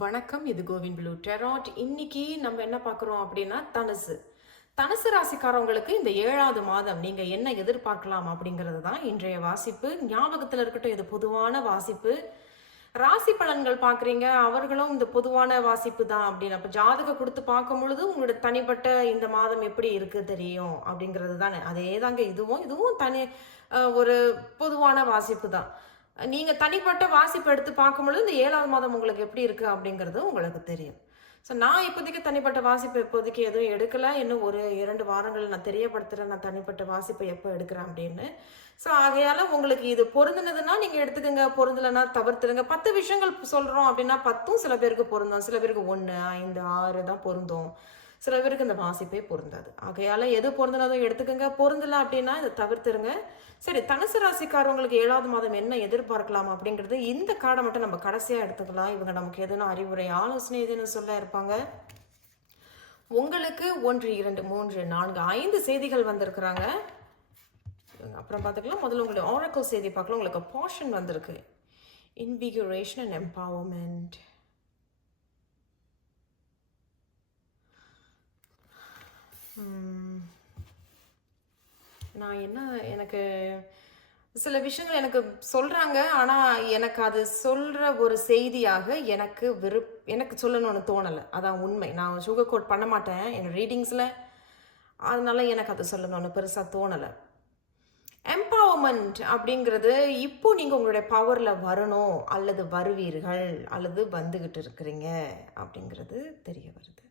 வணக்கம், இது CoWIN blue tarot. இன்னைக்கு நம்ம என்ன பார்க்குறோம் அப்படின்னா தனுசு ராசிக்காரவங்களுக்கு இந்த 7வது மாதம் நீங்க என்ன எதிர்பார்க்கலாம் அப்படிங்கிறது தான் இன்றைய வாசிப்பு. ஞாபகத்தில் இருக்கட்டும், இது பொதுவான வாசிப்பு. ராசி பலன்கள் பார்க்குறீங்க, அவர்களும் இந்த பொதுவான வாசிப்பு தான் அப்படின்னு. அப்போ ஜாதகம் கொடுத்து பார்க்கும் பொழுது உங்களோட தனிப்பட்ட இந்த மாதம் எப்படி இருக்கு தெரியும் அப்படிங்கிறது தானே. அதே தாங்க இதுவும் தனி ஒரு பொதுவான வாசிப்பு தான். நீங்க தனிப்பட்ட வாசிப்பு எடுத்து பார்க்கும்பொழுது இந்த 7வது மாதம் உங்களுக்கு எப்படி இருக்கு அப்படிங்கிறது உங்களுக்கு தெரியும். ஸோ நான் இப்போதைக்கு தனிப்பட்ட வாசிப்பு இப்போதைக்கு எதுவும் எடுக்கல. இன்னும் ஒரு 2 வாரங்கள் நான் தெரியப்படுத்துகிறேன் நான் தனிப்பட்ட வாசிப்பை எப்போ எடுக்கிறேன் அப்படின்னு. ஸோ ஆகையால உங்களுக்கு இது பொருந்தினதுன்னா நீங்க எடுத்துக்கோங்க, பொருந்தலைன்னா தவிர்த்துடுங்க. 10 விஷயங்கள் சொல்றோம் அப்படின்னா 10ம் சில பேருக்கு பொருந்தும், சில பேருக்கு 1, 5, 6 தான் பொருந்தும், சில பேருக்கு இந்த வாசிப்பே பொருந்தாது. ஆகையால எது பொருந்தினதும் எடுத்துக்கோங்க, பொருந்தலை அப்படின்னா இதை தவிர்த்துருங்க. சரி, தனுசு ராசிக்காரவங்களுக்கு 7வது மாதம் என்ன எதிர்பார்க்கலாம் அப்படிங்கிறது இந்த கார்டை மட்டும் நம்ம கடைசியாக எடுத்துக்கலாம். இவங்க நமக்கு எதுனா அறிவுரை ஆலோசனை எதுன்னு சொல்ல இருப்பாங்க. உங்களுக்கு 1, 2, 3, 4, 5 செய்திகள் வந்திருக்கிறாங்க. அப்புறம் பார்த்துக்கலாம். முதல்ல உங்களுடைய ஆரக்கிள் செய்தி பார்க்கலாம். உங்களுக்கு பாஷன் வந்திருக்கு, இன்விகரேஷன் அண்ட் எம்பவர்மெண்ட். நான் எனக்கு சில விஷயங்கள் எனக்கு சொல்கிறாங்க, ஆனால் எனக்கு அது சொல்கிற ஒரு செய்தியாக எனக்கு சொல்லணும்னு தோணலை. அதான் உண்மை. நான் சுகர் கோட் பண்ண மாட்டேன் என் ரீடிங்ஸில், அதனால எனக்கு அது சொல்லணும்னு பெருசாக தோணலை. எம்பவர்மெண்ட் அப்படிங்கிறது இப்போ நீங்கள் உங்களுடைய பவரில் வரணும், அல்லது வருவீர்கள், அல்லது வந்துக்கிட்டு இருக்கிறீங்க அப்படிங்கிறது தெரிய வருது.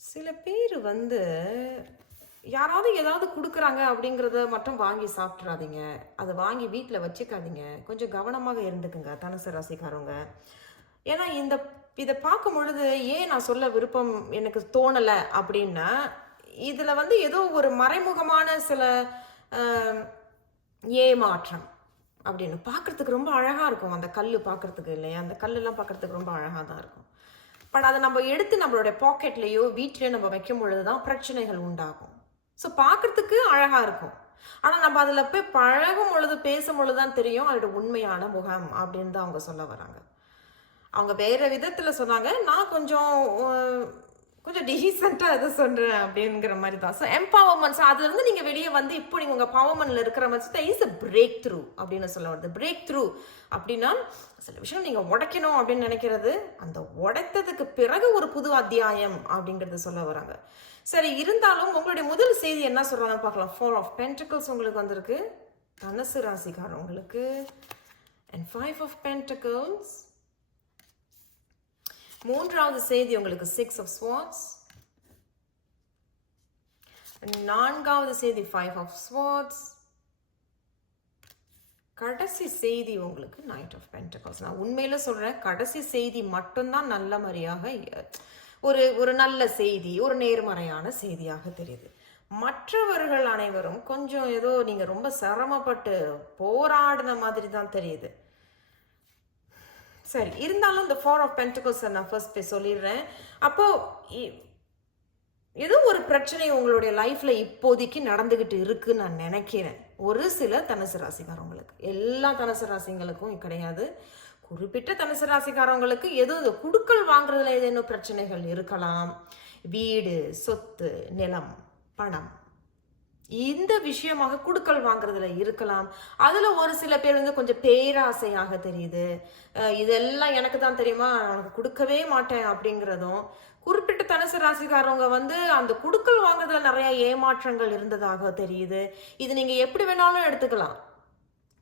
சில பேர் யாராவது ஏதாவது கொடுக்குறாங்க அப்படிங்கிறத மட்டும் வாங்கி சாப்பிட்றாதீங்க. அதை வாங்கி வீட்டில் வச்சுக்காதீங்க. கொஞ்சம் கவனமாக இருந்துக்குங்க தனுசு ராசிக்காரவங்க. ஏன்னா இதை பார்க்கும் பொழுது ஏன் நான் சொல்ல விருப்பம் எனக்கு தோணலை அப்படின்னா, இதில் ஏதோ ஒரு மறைமுகமான சில ஏமாற்றம் அப்படின்னு பார்க்குறதுக்கு ரொம்ப அழகாக இருக்கும். அந்த கல் பார்க்குறதுக்கு இல்லையா, அந்த கல்லெல்லாம் பார்க்குறதுக்கு ரொம்ப அழகாக தான் இருக்கும். பட் அதை நம்ம எடுத்து நம்மளுடைய பாக்கெட்லேயோ வீட்டிலையோ நம்ம வைக்கும் பொழுது தான் பிரச்சனைகள் உண்டாகும். ஸோ பார்க்குறதுக்கு அழகாக இருக்கும், ஆனால் நம்ம அதில் போய் பழகும் பொழுது பேசும் பொழுது தான் தெரியும் அதோட உண்மையான முகம் அப்படின்னு தான் அவங்க சொல்ல வராங்க. அவங்க வேறு விதத்தில் சொன்னாங்க, நான் கொஞ்சம் டீசெண்டாக எது சொல்கிறேன் அப்படிங்கிற மாதிரி தான். ஸோ எம்பவர்மெண்ட்ஸ் அதுலேருந்து நீங்கள் வெளியே இப்போ நீங்கள் உங்கள் பவர்மெண்ட்டில் இருக்கிற மாதிரி இஸ் அ பிரேக் த்ரூ அப்படின்னு சொல்ல வருது. பிரேக் த்ரூ அப்படின்னா சில விஷயம் நீங்கள் உடைக்கணும் அப்படின்னு நினைக்கிறது, அந்த உடைத்ததுக்கு பிறகு ஒரு புது அத்தியாயம் அப்படிங்கிறது சொல்ல வராங்க. சரி, இருந்தாலும் உங்களுடைய முதல் செய்தி என்ன சொல்கிறாங்கன்னு பார்க்கலாம். 4 of Pentacles உங்களுக்கு வந்திருக்கு தனுசு ராசிக்காரவங்களுக்கு, and 5 of Pentacles. 3வது செய்தி உங்களுக்கு 6 of Swords. 4வது செய்தி 5 of Swords. கடைசி செய்தி உங்களுக்கு Knight of Pentacles. நான் உண்மையில சொல்றேன், கடைசி செய்தி மட்டும்தான் நல்ல மாதிரியாக ஒரு நல்ல செய்தி, ஒரு நேர்மறையான செய்தியாக தெரியுது. மற்றவர்கள் அனைவரும் கொஞ்சம் ஏதோ நீங்க ரொம்ப சிரமப்பட்டு போராடின மாதிரி தான் தெரியுது. சரி, இருந்தாலும் இந்த 4 of Pentacles நான் ஃபர்ஸ்ட் சொல்லிடுறேன். அப்போ ஏதோ ஒரு பிரச்சனை உங்களுடைய லைஃப்ல இப்போதைக்கு நடந்துகிட்டு இருக்குன்னு நான் நினைக்கிறேன். ஒரு சில தனுசு ராசிக்காரவங்களுக்கு, எல்லா தனுசு ராசிங்களுக்கும் கிடையாது. குறிப்பிட்ட தனுசு ராசிக்காரவங்களுக்கு ஏதோ இந்த குடுக்கல் வாங்குறதுல ஏதேனும் பிரச்சனைகள் இருக்கலாம். வீடு, சொத்து, நிலம், பணம், இந்த விஷயமாக குடுக்கல் வாங்குறதுல இருக்கலாம். அதுல ஒரு சில பேர் கொஞ்சம் பேராசையாக தெரியுது. இதெல்லாம் எனக்கு தான் தெரியுமா, எனக்கு கொடுக்கவே மாட்டேன் அப்படிங்கிறதும். குறிப்பிட்ட தனுசு ராசிக்காரவங்க அந்த குடுக்கல் வாங்குறதுல நிறைய ஏமாற்றங்கள் இருந்ததாக தெரியுது. இது நீங்க எப்படி வேணாலும் எடுத்துக்கலாம்,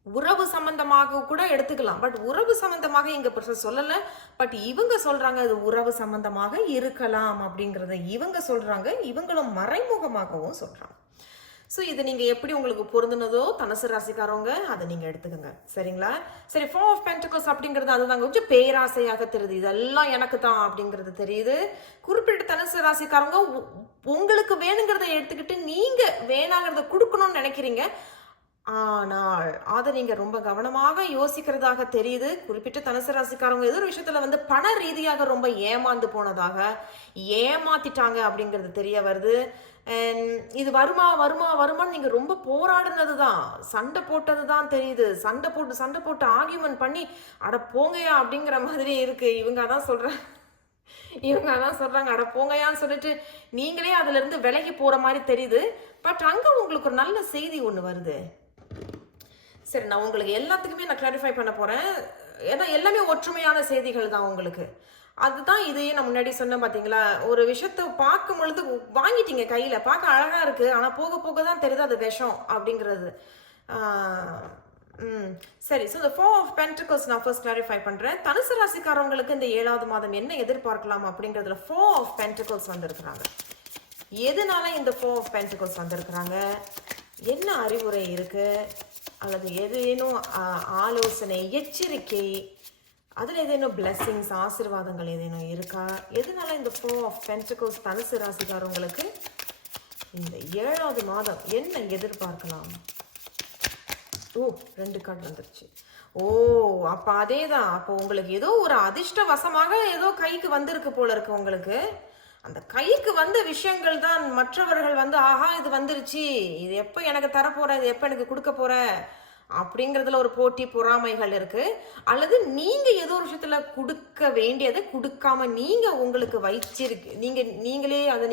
உறவு சம்பந்தமாக கூட எடுத்துக்கலாம். பட் உறவு சம்பந்தமாக இங்க சொல்லல. பட் இவங்க சொல்றாங்க இது உறவு சம்பந்தமாக இருக்கலாம் அப்படிங்கறத இவங்க சொல்றாங்க. இவங்களும் மறைமுகமாகவும் சொல்றாங்க. ஸோ இது நீங்கள் எப்படி உங்களுக்கு பொருந்தினதோ தனுசு ராசிக்காரவங்க அதை நீங்கள் எடுத்துக்கோங்க, சரிங்களா? சரி, 4 of Pentacles அப்படிங்கிறது அதுதாங்க கொஞ்சம் பேராசையாக தெரியுது. இதெல்லாம் எனக்கு தான் அப்படிங்கிறது தெரியுது. குறிப்பிட்ட தனுசு ராசிக்காரவங்க உங்களுக்கு வேணுங்கிறத எடுத்துக்கிட்டு நீங்கள் வேணாங்கிறத கொடுக்கணும்னு நினைக்கிறீங்க. ஆனால் அதை நீங்க ரொம்ப கவனமாக யோசிக்கிறதாக தெரியுது. குறிப்பிட்ட தனுசு ராசிக்காரங்க ஏதோ ஒரு விஷயத்துல வந்து பண ரீதியாக ரொம்ப ஏமாந்து போனதாக, ஏமாத்திட்டாங்க அப்படிங்கிறது தெரிய வருது. இது வருமா வருமா வருமான்னு நீங்க ரொம்ப போராடுனது தான், சண்டை போட்டது தான் தெரியுது. சண்டை போட்டு ஆர்கியூமெண்ட் பண்ணி அட போங்கயா அப்படிங்கிற மாதிரி இருக்கு. இவங்க அதான் சொல்றாங்க அட போங்கயான்னு சொல்லிட்டு நீங்களே அதுல இருந்து விலகி போற மாதிரி தெரியுது. பட் அங்க உங்களுக்கு ஒரு நல்ல செய்தி ஒண்ணு வருது. சரி, நான் உங்களுக்கு எல்லாத்துக்குமே நான் கிளாரிஃபை பண்ண போறேன். ஏன்னா எல்லாமே ஒற்றுமையான செய்திகள் தான் உங்களுக்கு. அதுதான் இதையே நான் முன்னாடி சொன்னேன் பார்த்தீங்களா, ஒரு விஷயத்த பார்க்கும் பொழுது வாங்கிட்டீங்க கையில், பார்க்க அழகாக இருக்குது, ஆனால் போக போக தான் தெரியுது அது விஷம் அப்படிங்கிறது. சரி, ஸோ இந்த 4 of Pentacles நான் ஃபர்ஸ்ட் கிளாரிஃபை பண்ணுறேன். தனுசு ராசிக்காரவங்களுக்கு இந்த 7வது மாதம் என்ன எதிர்பார்க்கலாம் அப்படிங்கிறதுல 4 of Pentacles வந்திருக்கிறாங்க. எதனால இந்த 4 of Pentacles வந்திருக்கிறாங்க, என்ன அறிவுரை இருக்குது, அல்லது ஏதேனும் ஆலோசனை, எச்சரிக்கை, அதில் ஏதேனும் பிளெஸிங்ஸ், ஆசீர்வாதங்கள் ஏதேனும் இருக்கா? எதனால இந்த 4 of Pentacles தனுசு ராசிக்காரவங்களுக்கு இந்த 7வது மாதம் என்ன எதிர்பார்க்கலாம்? 2 கார்டு வந்துருச்சு. அப்போ அதே தான். அப்போ உங்களுக்கு ஏதோ ஒரு அதிர்ஷ்டவசமாக ஏதோ கைக்கு வந்திருக்கு போல இருக்கு. உங்களுக்கு அந்த கைக்கு வந்த விஷயங்கள் தான் மற்றவர்கள் வந்து ஆஹா இது வந்துருச்சு, இது எப்போ எனக்கு தரப்போற, இது எப்போ எனக்கு கொடுக்க போற அப்படிங்கிறதுல ஒரு போட்டி பொறாமைகள் இருக்கு. அல்லது நீங்க ஏதோ ஒரு விஷயத்துல கொடுக்க வேண்டியதை கொடுக்காம நீங்க உங்களுக்கு வச்சிருக்கு, நீங்களே அதை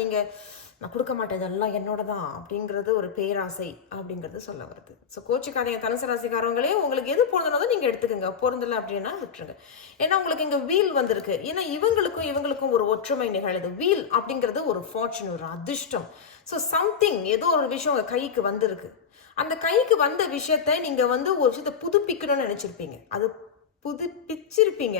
நான் கொடுக்க மாட்டேன், இதெல்லாம் என்னோட தான் அப்படிங்கிறது ஒரு பேராசை அப்படிங்கிறது சொல்ல வருது. ஸோ கோச்சிக்காதீங்க தனுசு ராசிக்காரங்களே, உங்களுக்கு எது பொருந்தனதோ நீங்கள் எடுத்துக்கோங்க, பொருந்தலை அப்படின்னா விட்டுருங்க. ஏன்னா உங்களுக்கு இங்கே வீல் வந்திருக்கு. ஏன்னா இவங்களுக்கும் ஒரு ஒற்றுமை நிகழுது. வீல் அப்படிங்கிறது ஒரு ஃபார்ச்சூன், ஒரு அதிர்ஷ்டம். ஸோ சம்திங் ஏதோ ஒரு விஷயம் உங்கள் கைக்கு வந்திருக்கு. அந்த கைக்கு வந்த விஷயத்த நீங்கள் வந்து ஒரு விஷயத்தை புதுப்பிக்கணும்னு நினச்சிருப்பீங்க, அது புதுப்பிச்சிருப்பீங்க.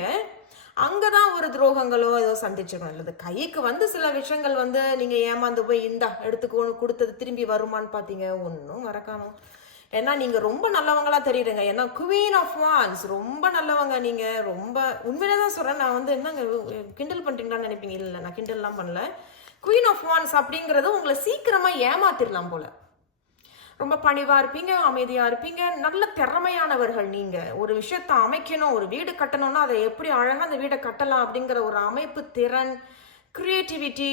அங்கதான் ஒரு துரோகங்களோ ஏதோ சந்திச்சிருக்கணும். அல்லது கைக்கு வந்து சில விஷயங்கள் வந்து நீங்க ஏமாந்து போய் இந்தா எடுத்துக்கோன்னு கொடுத்தது திரும்பி வருமானு பார்த்தீங்க, ஒன்றும் வரக்கானோம். ஏன்னா நீங்க ரொம்ப நல்லவங்களா தெரியுதுங்க. ஏன்னா குவீன் ஆஃப் வான்ஸ் ரொம்ப நல்லவங்க. நீங்க ரொம்ப உண்மையிலே தான் சொல்றேன். நான் வந்து என்னங்க கிண்டல் பண்றீங்களான்னு நினைப்பீங்க. இல்லை, நான் கிண்டல்லாம் பண்ணல. குவீன் ஆஃப் வான்ஸ் அப்படிங்கிறது உங்களை சீக்கிரமா ஏமாத்திடலாம் போல. ரொம்ப பணிவா இருப்பீங்க, அமைதியா இருப்பீங்க, நல்ல திறமையானவர்கள். நீங்க ஒரு விஷயத்த அமைக்கணும், ஒரு வீடு கட்டணும்னா அதை எப்படி அழகா அந்த வீடை கட்டலாம் அப்படிங்கிற ஒரு அமைப்பு திறன், கிரியேட்டிவிட்டி,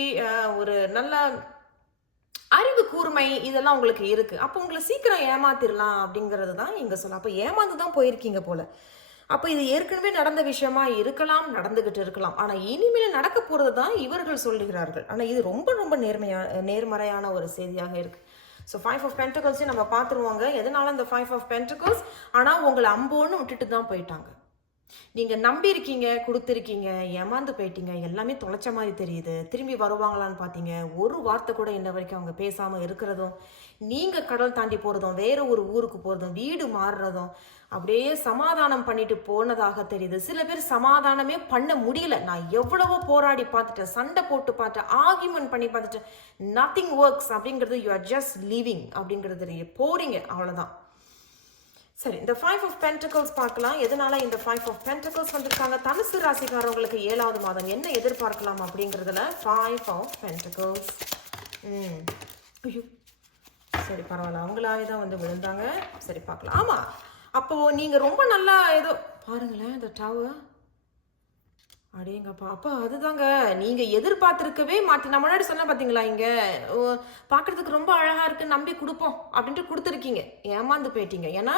ஒரு நல்ல அறிவு கூர்மை, இதெல்லாம் உங்களுக்கு இருக்கு. அப்போ உங்களை சீக்கிரம் ஏமாத்திரலாம் அப்படிங்கிறது தான் இங்க சொல்ல. அப்போ ஏமாந்து தான் போயிருக்கீங்க போல. அப்போ இது ஏற்கனவே நடந்த விஷயமா இருக்கலாம், நடந்துகிட்டு இருக்கலாம். ஆனா இனிமேல் நடக்க போறது தான் இவர்கள் சொல்லுகிறார்கள். ஆனா இது ரொம்ப ரொம்ப நேர்மறையான ஒரு செய்தியாக இருக்கு. ஸோ 5 of Pentacles நம்ம பார்த்துருவாங்க. எதனால இந்த 5 of Pentacles? ஆனால் உங்களை அம்போன்னு விட்டுட்டு தான் போயிட்டாங்க. நீங்கள் நம்பியிருக்கீங்க, கொடுத்துருக்கீங்க, ஏமாந்து போயிட்டீங்க, எல்லாமே தொலைச்ச மாதிரி தெரியுது. திரும்பி வருவாங்களான்னு பார்த்தீங்க, ஒரு வார்த்தை கூட இன்ன வரைக்கும் அவங்க பேசாமல் இருக்கிறதும், நீங்கள் கடல் தாண்டி போகிறதும், வேற ஒரு ஊருக்கு போகிறதும், வீடு மாறுறதும், அப்படியே சமாதானம் பண்ணிட்டு போனதாக தெரியுது. சில பேர் சமாதானமே பண்ண முடியல. நான் எவ்வளவோ போராடி பார்த்துட்டேன், சண்டை போட்டு பார்த்தேன், ஆர்கியூமெண்ட் பண்ணி பார்த்துட்டேன், நத்திங் ஒர்க்ஸ் அப்படிங்கிறது, யூ ஆர் ஜஸ்ட் லீவிங் அப்படிங்கிறது போறீங்க, அவ்வளோதான். சரி, இந்த 5 of Pentacles பார்க்கலாம். எதனால இந்த 5 of Pentacles வந்திருக்காங்க? தனுசு ராசிக்காரவங்களுக்கு 7வது மாதம் என்ன எதிர்பார்க்கலாம் அப்படிங்கிறதுல 5 of Pentacles. ஐயோ, சரி பரவாயில்ல, அவங்களாவே தான் வந்து விழுந்தாங்க. சரி பார்க்கலாம். ஆமா, அப்போ நீங்க ரொம்ப நல்லா ஏதோ பாருங்களேன், இந்த டவர் அடேங்கப்பா. அப்போ அதுதாங்க நீங்க எதிர்பார்த்திருக்கவே நான் முன்னாடி சொன்ன பார்த்தீங்களா, இங்க பார்க்கறதுக்கு ரொம்ப அழகா இருக்கு, நம்பி கொடுப்போம் அப்படின்ட்டு கொடுத்துருக்கீங்க, ஏமாந்து போயிட்டீங்க. ஏன்னா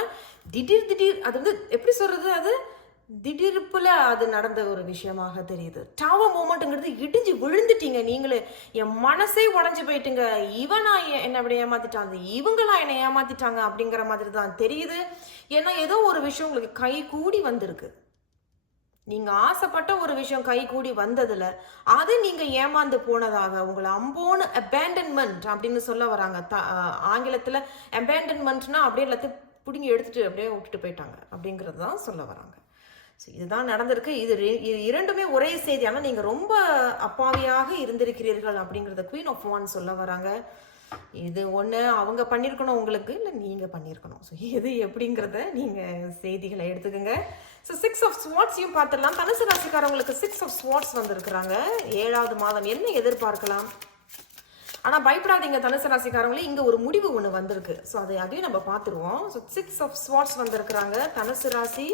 திடீர் அது வந்து எப்படி சொல்றது, அது திடீர்ப்புல அது நடந்த ஒரு விஷயமாக தெரியுது. டவர் மூமெண்ட்டுங்கிறது இடிஞ்சு விழுந்துட்டீங்க நீங்களே. என் மனசே உடஞ்சு போயிட்டுங்க, இவனா என்ன அப்படி ஏமாத்திட்டாங்க, இவங்களா என்னை ஏமாத்திட்டாங்க அப்படிங்கிற மாதிரி தான் தெரியுது. ஏன்னா ஏதோ ஒரு விஷயம் உங்களுக்கு கை கூடி வந்திருக்கு. நீங்க ஆசைப்பட்ட ஒரு விஷயம் கை கூடி வந்ததுல அது நீங்க ஏமாந்து போனதாக உங்களை அம்போன்னு அபேண்டன்மெண்ட் அப்படின்னு சொல்ல வராங்க. ஆங்கிலத்துல அபேண்டன்மெண்ட்னா அப்படியே எல்லாத்தையும் பிடுங்கி எடுத்துட்டு அப்படியே விட்டுட்டு போயிட்டாங்க அப்படிங்கிறது தான் சொல்ல வராங்க. ஸோ இதுதான் நடந்திருக்கு. இது இரண்டுமே ஒரே செய்தி. ஆனால் நீங்கள் ரொம்ப அப்பாவியாக இருந்திருக்கிறீர்கள் அப்படிங்கிறத குவீன் ஆஃப் வான்ஸ் சொல்ல வராங்க. இது ஒன்று அவங்க பண்ணியிருக்கணும் உங்களுக்கு, இல்லை நீங்கள் பண்ணியிருக்கணும். ஸோ எது எப்படிங்கிறத நீங்கள் செய்திகளை எடுத்துக்கோங்க. ஸோ 6 of Swordsயும் பார்த்துடலாம். தனுசு ராசிக்காரவங்களுக்கு 6 of Swords வந்திருக்கிறாங்க. 7வது மாதம் என்ன எதிர்பார்க்கலாம்? ஆனா பயப்படாதீங்க தனுசு ராசிக்காரங்களே, இங்க ஒரு முடிவு ஒண்ணு வந்திருக்கு. ஸோ அதையும் நம்ம பார்த்துருவோம். ஸோ 6 ஆஃப் ஸ்வார்ட்ஸ் வந்திருக்கிறாங்க தனுசு ராசி.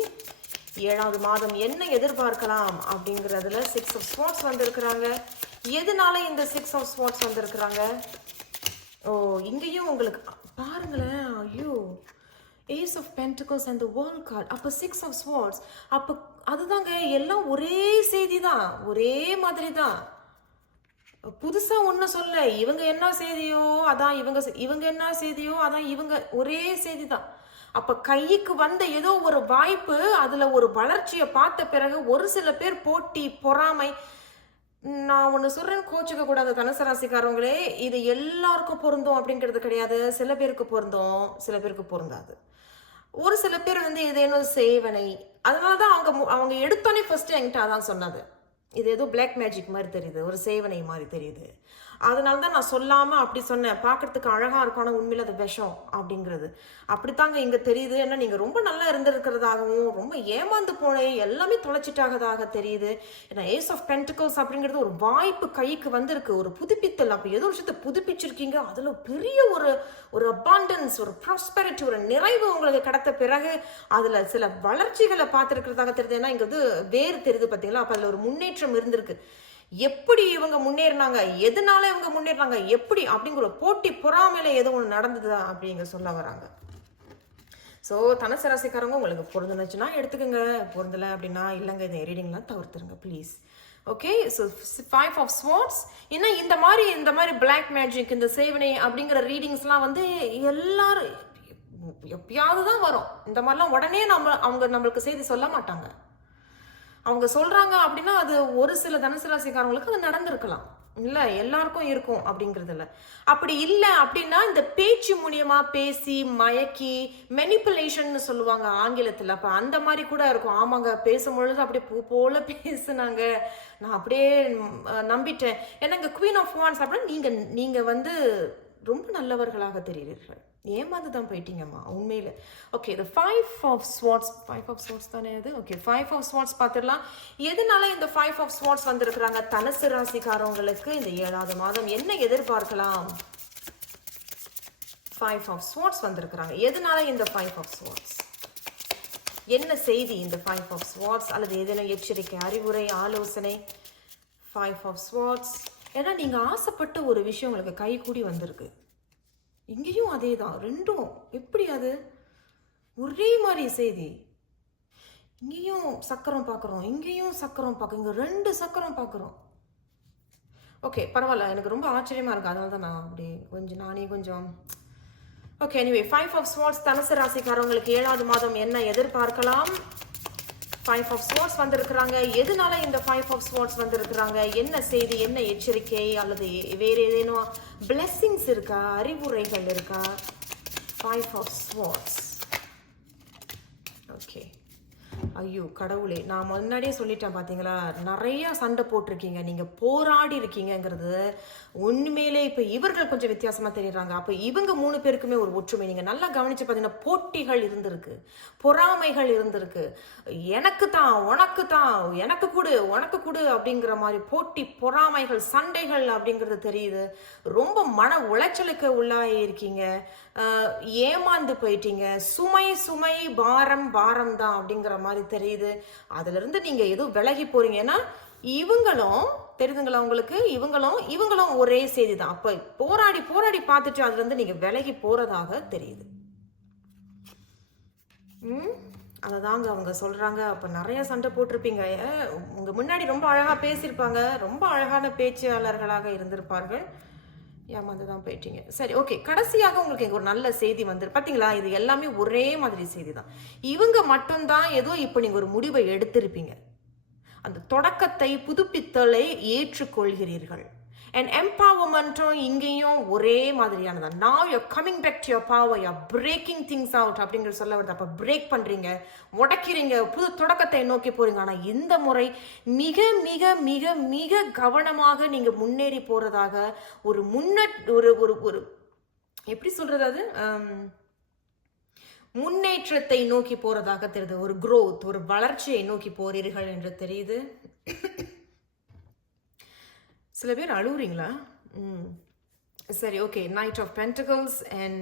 7வது மாதம் என்ன எதிர்பார்க்கலாம் அப்படிங்கிறதுல 6 ஆஃப் ஸ்வார்ட்ஸ் வந்திருக்கிறாங்க. எதனால இந்த 6 ஆஃப் ஸ்வார்ட்ஸ் வந்திருக்கிறாங்க? ஓ, இங்கேயும் உங்களுக்கு பாருங்களேன். ஐயோ, ace of pentacles and the world card. அப்போ 6 ஆஃப் ஸ்வார்ட்ஸ். அப்போ அதுதாங்க, எல்லாம் ஒரே செய்தி தான், ஒரே மாதிரி தான். புதுசா ஒன்றும் சொல்ல. இவங்க என்ன செய்தியோ அதான் இவங்க என்ன செய்தியோ அதான் இவங்க, ஒரே செய்தி தான். அப்ப கைக்கு வந்த ஏதோ ஒரு வாய்ப்பு, அதுல ஒரு வளர்ச்சியை பார்த்த பிறகு ஒரு சில பேர் போட்டி பொறாமை. நான் ஒன்று சொல்றேன், கோச்சுக்க கூடாது தனுசு ராசிக்காரங்களே, இது எல்லாருக்கும் பொருந்தும் அப்படிங்கிறது கிடையாது. சில பேருக்கு பொருந்தும், சில பேருக்கு பொருந்தாது. ஒரு சில பேர் வந்து ஏதேனும் சேவனை, அதனாலதான் அவங்க எடுத்தோன்னே ஃபர்ஸ்ட் என்கிட்ட அதான் சொன்னது. இது ஏதோ பிளாக் மேஜிக் மாதிரி தெரியுது, ஒரு சேவனை மாதிரி தெரியுது. அதனால தான் நான் சொல்லாம அப்படி சொன்னேன். பார்க்கறதுக்கு அழகா இருக்கும், ஆனால் உண்மையில அது விஷம் அப்படிங்கிறது அப்படித்தாங்க இங்க தெரியுது. ஏன்னா நீங்க ரொம்ப நல்லா இருந்திருக்கிறதாகவும் ரொம்ப ஏமாந்து போனேன், எல்லாமே தொலைச்சிட்டாகதாக தெரியுது. ஏன்னா ஏஸ் ஆஃப் பென்டிகல்ஸ் அப்படிங்கிறது ஒரு வாய்ப்பு கைக்கு வந்திருக்கு, ஒரு புதுப்பித்தல். அப்போ ஏதோ விஷயத்தை புதுப்பிச்சிருக்கீங்க, அதுல பெரிய ஒரு அபாண்டன்ஸ், ஒரு ப்ராஸ்பெரிட்டி, ஒரு நிறைவு உங்களுக்கு கிடைத்த பிறகு அதுல சில வளர்ச்சிகளை பார்த்துருக்கிறதாக தெரியுது. ஏன்னா இங்க வந்து வேறு தெரியுது பார்த்தீங்களா, அப்போ அதுல ஒரு முன்னேற்றம் இருந்திருக்கு. எப்படி இவங்க முன்னேறினாங்க, எதனால இவங்க முன்னேறினாங்க, எப்படி அப்படிங்கிற போட்டி பொறாமையில ஏதோ ஒன்று நடந்தது அப்படிங்க சொல்ல வராங்க. ஸோ தனுசு ராசிக்காரங்க உங்களுக்கு பொருந்துச்சுன்னா எடுத்துக்கோங்க, பொருந்தலை அப்படின்னா இல்லைங்க, இந்த ரீடிங்லாம் தவிர்த்துருங்க please. Okay, so 5 of swords. ஏன்னா இந்த மாதிரி பிளாக் மேஜிக், இந்த சேவனை அப்படிங்கிற ரீடிங்ஸ்லாம் வந்து எல்லாரும் எப்பயாவது தான் வரும். இந்த மாதிரிலாம் உடனே அவங்க நம்மளுக்கு செய்தி சொல்ல மாட்டாங்க. அவங்க சொல்றாங்க அப்படின்னா அது ஒரு சில தனுசு ராசிக்காரங்களுக்கு அது நடந்திருக்கலாம், இல்ல எல்லாருக்கும் இருக்கும் அப்படிங்கிறது இல்லை. அப்படி இல்லை அப்படின்னா இந்த பேச்சு மூலியமா பேசி மயக்கி, மெனிப்புலேஷன் சொல்லுவாங்க ஆங்கிலத்தில். அப்ப அந்த மாதிரி கூட இருக்கும். ஆமாங்க, பேசும்பொழுது அப்படியே பூ போல பேசுனாங்க, நான் அப்படியே நம்பிட்டேன். ஏன்னா இங்க குவீன் ஆஃப் வான்ஸ் அப்படின்னா நீங்க வந்து ரொம்ப நல்லவர்களாக தெரிகிறீர்கள், ஏமாந்து தான் போயிட்டீங்கம்மா உண்மையில. ஓகே, இது 5 ஆஃப் ஸ்வார்ட்ஸ். 5 ஆஃப் ஸ்வார்ட்ஸ் தானே அது. ஓகே, 5 ஆஃப் ஸ்வார்ட்ஸ் பார்த்துடலாம். எதனால இந்த 5 ஆஃப் ஸ்வார்ட்ஸ் வந்திருக்கிறாங்க தனுசு ராசிக்காரவங்களுக்கு இந்த 7வது மாதம் என்ன எதிர்பார்க்கலாம்? 5 ஆஃப் ஸ்வார்ட்ஸ் வந்திருக்கிறாங்க. எதனால இந்த 5 ஆஃப் ஸ்வார்ட்ஸ்? என்ன செய்தி இந்த 5 ஆஃப் ஸ்வார்ட்ஸ்? அல்லது ஏதேனும் எச்சரிக்கை, அறிவுரை, ஆலோசனை? 5 ஆஃப் ஸ்வார்ட்ஸ். ஏன்னா நீங்க ஆசைப்பட்ட ஒரு விஷயம் உங்களுக்கு கை கூடி வந்திருக்கு. இங்கேயும் அதே தான், ரெண்டும் எப்படி அது ஒரே மாதிரி செய்தி. இங்கேயும் சக்கரம் பார்க்குறோம், இங்கேயும் சக்கரம் பார்க்குறோம், இங்கே 2 சக்கரம் பார்க்குறோம். ஓகே, பரவாயில்ல, எனக்கு ரொம்ப ஆச்சரியமா இருக்கு, அதனால தான் நான் அப்படி நானே கொஞ்சம். ஓகே, எனிவே 5 ஆஃப் ஸ்வார்ட்ஸ் தனுசு ராசிக்காரவங்களுக்கு 7வது மாதம் என்ன எதிர்பார்க்கலாம்? 5 ஆஃப் ஸ்வார்ட்ஸ் வந்திருக்கிறாங்க. எதனால இந்த 5 ஆஃப் ஸ்வார்ட்ஸ் வந்திருக்கிறாங்க? என்ன செய்தி, என்ன எச்சரிக்கை, அல்லது வேற ஏதேனும் பிளெஸிங்ஸ் இருக்கா, அறிவுரைகள் இருக்கா? 5 ஆஃப் ஸ்வார்ட்ஸ். ஓகே, ஐயோ கடவுளே, நான் முன்னாடியே சொல்லிட்டேன் பார்த்தீங்களா, நிறைய சண்டை போட்டிருக்கீங்க, நீங்க போராடி இருக்கீங்கிறது உண்மையிலே. இப்போ இவர்கள் கொஞ்சம் வித்தியாசமா தெரியுறாங்க. அப்போ இவங்க 3 பேருக்குமே ஒரு ஒற்றுமை. நீங்க நல்லா கவனிச்சு பார்த்தீங்கன்னா போட்டிகள் இருந்திருக்கு, பொறாமைகள் இருந்திருக்கு. எனக்கு தான், உனக்கு தான், எனக்கு கொடு, உனக்கு கொடு அப்படிங்கிற மாதிரி போட்டி பொறாமைகள், சண்டைகள் அப்படிங்கிறது தெரியுது. ரொம்ப மன உளைச்சலுக்கு உள்ளாகி இருக்கீங்க, ஏமாந்து போயிட்டீங்க. சுமை பாரம் தான் அப்படிங்கிற மாதிரி தெரியுது. அதுல இருந்து நீங்க ஏதோ விலகி போறீங்க. ஏன்னா இவங்களும் தெரியுதுங்களா உங்களுக்கு, இவங்களும் ஒரே செய்தி தான். அப்ப போராடி பார்த்துட்டு அதுல இருந்து நீங்க விலகி போறதாக தெரியுது. அததாங்க அவங்க சொல்றாங்க. அப்ப நிறைய சண்டை போட்டிருப்பீங்க. உங்க முன்னாடி ரொம்ப அழகா பேசியிருப்பாங்க, ரொம்ப அழகான பேச்சாளர்களாக இருந்திருப்பார்கள். ஏமாந்து தான் போயிட்டீங்க. சரி, ஓகே, கடைசியாக உங்களுக்கு இங்க ஒரு நல்ல செய்தி வந்துரு. பாத்தீங்களா, இது எல்லாமே ஒரே மாதிரி செய்தி தான். இவங்க மட்டும்தான் ஏதோ இப்ப நீங்க ஒரு முடிவை எடுத்திருப்பீங்க. அந்த தொடக்கத்தை, புதுப்பித்தலை ஏற்றுக்கொள்கிறீர்கள். And empowerment-ம் இங்கேயும் ஒரே மாதிரியானதான். Now you're coming back to your power, you're breaking things out அப்படிங்கிற சொல்ல வருது. அப்ப பிரேக் பண்றீங்க, உடைக்கிறீங்க, புது தொடக்கத்தை நோக்கி போறீங்க. ஆனா இந்த முறை மிக மிக மிக மிக கவனமாக நீங்க முன்னேறி போறதாக, ஒரு ஒரு எப்படி சொல்றது, அது முன்னேற்றத்தை நோக்கி போறதாக தெரியுது. ஒரு growth, ஒரு வளர்ச்சியை நோக்கி போறீர்கள் என்று தெரியுது. சில பேர் அழுவுறீங்களா? சரி, okay. Knight of pentacles and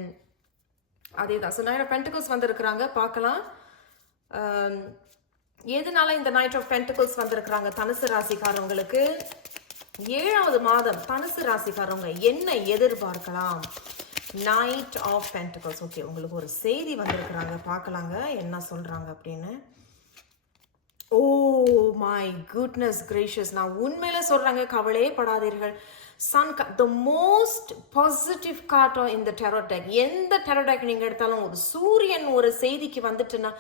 அதே தான். ஸோ நைட் ஆஃப் பென்டிகல்ஸ் வந்திருக்கிறாங்க, பார்க்கலாம். எதனால இந்த நைட் ஆஃப் பென்டிகல்ஸ் வந்திருக்கிறாங்க தனுசு ராசிக்காரவங்களுக்கு? 7வது மாதம் தனுசு ராசிக்காரவங்க என்ன எதிர்பார்க்கலாம்? Night of pentacles. ஓகே, உங்களுக்கு ஒரு செய்தி வந்திருக்கிறாங்க, பார்க்கலாங்க என்ன சொல்றாங்க அப்படின்னு. ஓ மை குட்னஸ் கிரேஷியஸ், நான் உண்மையில சொல்றாங்க, கவலையே படாதீர்கள். Sun the most positive card இந்த டெரோ டெக். எந்த டெரோ டெக் நீங்க எடுத்தாலும் ஒரு சூரியன் ஒரு செய்திக்கு வந்துட்டுன்னா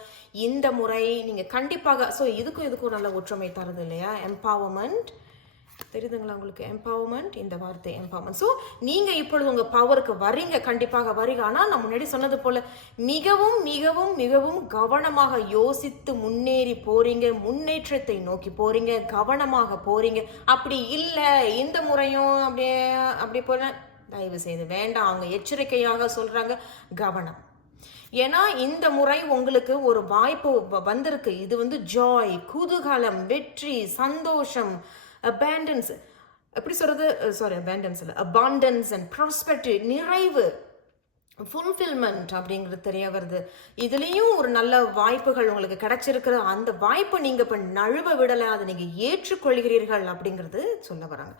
இந்த முறை நீங்க கண்டிப்பாக, ஸோ இதுக்கும் நல்ல ஒற்றுமை தருது இல்லையா? எம்பவர்மெண்ட் தெரியுதுங்களா உங்களுக்கு? எம்பவர்மெண்ட், இந்த வார்த்தை எம்பவர்மெண்ட். ஸோ நீங்க இப்பொழுது உங்க பவருக்கு வரீங்க, கண்டிப்பாக வரீங்க. ஆனால் நான் முன்னாடி சொன்னது போல மிகவும் மிகவும் மிகவும் கவனமாக யோசித்து முன்னேறி போறீங்க, முன்னேற்றத்தை நோக்கி போறீங்க, கவனமாக போறீங்க. அப்படி இல்லை இந்த முறையும் அப்படியே போல தயவு செய்து வேண்டாம். அவங்க எச்சரிக்கையாக சொல்றாங்க, கவனம். ஏன்னா இந்த முறை உங்களுக்கு ஒரு வாய்ப்பு வந்திருக்கு. இது வந்து ஜாய், குதூகலம், வெற்றி, சந்தோஷம், abundance, எப்படி சொல்றது? சாரி, abundance இல்ல, abundance and prosperity, நிறைவு, ஃபுல்ஃபில்மெண்ட் அப்படிங்கிறது தெரிய வருது. இதுலேயும் ஒரு நல்ல வாய்ப்புகள் உங்களுக்கு கிடைச்சிருக்கிற அந்த வாய்ப்பை நீங்கள் இப்போ நழுவ விடலை, அதை நீங்கள் ஏற்றுக்கொள்கிறீர்கள் அப்படிங்கிறது சொல்ல வராங்க.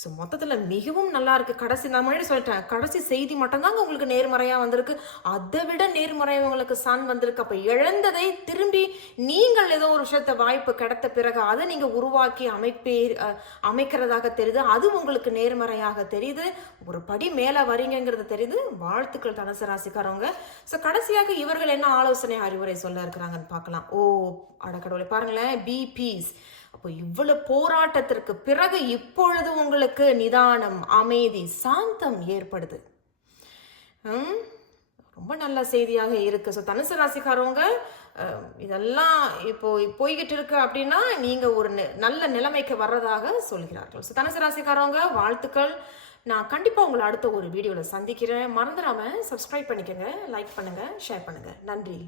ஸோ மொத்தத்தில் மிகவும் நல்லா இருக்கு. கடைசி நான் முன்னாடி சொல்லிட்டேன், கடைசி செய்தி மட்டும்தாங்க உங்களுக்கு நேர்மறையாக வந்திருக்கு. அதை விட நேர்மறையாக உங்களுக்கு சன் வந்திருக்கு. அப்போ இழந்ததை திரும்பி நீங்கள் ஏதோ ஒரு விஷயத்த வாய்ப்பு கிடைத்த பிறகு அதை நீங்கள் உருவாக்கி அமைக்கிறதாக தெரியுது. அது உங்களுக்கு நேர்மறையாக தெரியுது. ஒரு படி மேலே வரீங்கிறது தெரியுது. வாழ்த்துக்கள் தனுசு ராசிக்காரவங்க. ஸோ கடைசியாக இவர்கள் என்ன ஆலோசனை அறிவுரை சொல்ல இருக்கிறாங்கன்னு பார்க்கலாம். ஓ அடக்கடவுளை பாருங்களேன், பி பீஸ். அப்போ இவ்வளவு போராட்டத்திற்கு பிறகு இப்பொழுது உங்களுக்கு நிதானம், அமைதி, சாந்தம் ஏற்படுது. ரொம்ப நல்ல செய்தியாக இருக்கு. ஸோ தனுசு ராசிக்காரவங்க இதெல்லாம் இப்போ போய்கிட்டு இருக்கு அப்படின்னா நீங்க ஒரு நல்ல நிலைமைக்கு வர்றதாக சொல்கிறார்கள். ஸோ தனுசு ராசிக்காரவங்க வாழ்த்துக்கள். நான் கண்டிப்பாக உங்களை அடுத்த ஒரு வீடியோவில் சந்திக்கிறேன். மறந்துடாம சப்ஸ்கிரைப் பண்ணிக்கோங்க, லைக் பண்ணுங்க, ஷேர் பண்ணுங்க. நன்றி.